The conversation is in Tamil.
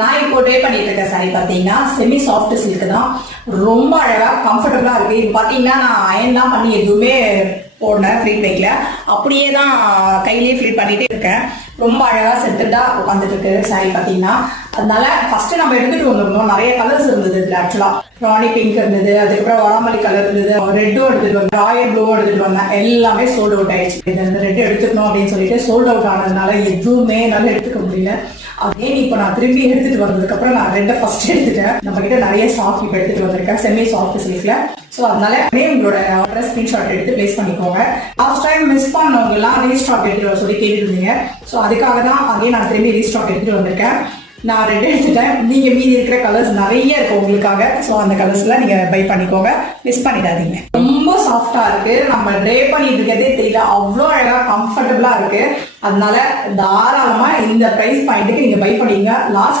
நான் இப்போ ட்ரை பண்ணிட்டு இருக்க சாரி பார்த்தீங்கன்னா செமி சாஃப்ட் சில்க் தான். ரொம்ப அழகா கம்ஃபர்டபுளா இருக்கு. இது பார்த்தீங்கன்னா நான் அயன் தான் பண்ணி எதுவுமே போடல, ஃப்ளீட் வைக்கல, அப்படியே தான் கையிலேயே ஃப்ளீட் பண்ணிட்டே இருக்கேன். ரொம்ப அழகா செட்டடா உட்காந்துட்டு இருக்கு சாரி பார்த்தீங்கன்னா. அதனால ஃபர்ஸ்ட் நம்ம எடுத்துட்டு வந்துருந்தோம். நிறைய கலர்ஸ் இருந்தது இதுல. ஆக்சுவலா ராணி பிங்க் இருந்தது, அதுக்கப்புறம் வராமலி கலர் இருந்தது, ரெட்டும் எடுத்துட்டு வந்தேன், ராயல் ப்ளூவும் எடுத்துட்டு வந்தேன். எல்லாமே சோல்ட் அவுட் ஆயிடுச்சு. இந்த ரெட் எடுத்துக்கணும் அப்படின்னு சொல்லிட்டு சோல்ட் அவுட் ஆனதுனால எதுவுமே என்னால எடுத்துக்க முடியல. அகைன் இப்போ நான் திரும்பி எடுத்துட்டு வந்ததுக்கு அப்புறம் நான் ரெட்டை ஃபர்ஸ்ட் எடுத்துட்டேன். நம்ம கிட்ட நிறைய ஸ்டாக் இப்போ எடுத்துட்டு வந்திருக்கேன் செமி சாஃப்ட் சில்க்ல. ஸோ அதனால உங்களோட ஆர்டர் ஸ்கிரீன்ஷாட் எடுத்து பிளேஸ் பண்ணிக்கோங்க. லாஸ்ட் டைம் மிஸ் பண்ணவங்க எல்லாம் ரீஸ்டாக் எடுத்துட்டு வர சொல்லி கேட்டுருந்தீங்க. ஸோ அதுக்காக தான் அகைன் நான் திரும்பி ரீஸ்டாக் எடுத்துட்டு வந்திருக்கேன். நான் ரெட் எடுத்துட்டேன். நீங்க மீதி இருக்கிற கலர்ஸ் நிறைய இருக்கு உங்களுக்காக. ஸோ அந்த கலர்ஸ்ல நீங்க பை பண்ணிக்கோங்க, மிஸ் பண்ணிடாதீங்க. ரொம்ப சாஃப்டா இருக்கு. நம்ம ட்ரை பண்ணிட்டு இருக்கிறதே தெரியல, அவ்வளோ அழகா கம்ஃபர்டபுளா இருக்கு. அதனால தாராளமா இந்த பிரைஸ் பாயிண்ட்டுக்கு நீங்க பை பண்ணீங்க. Last time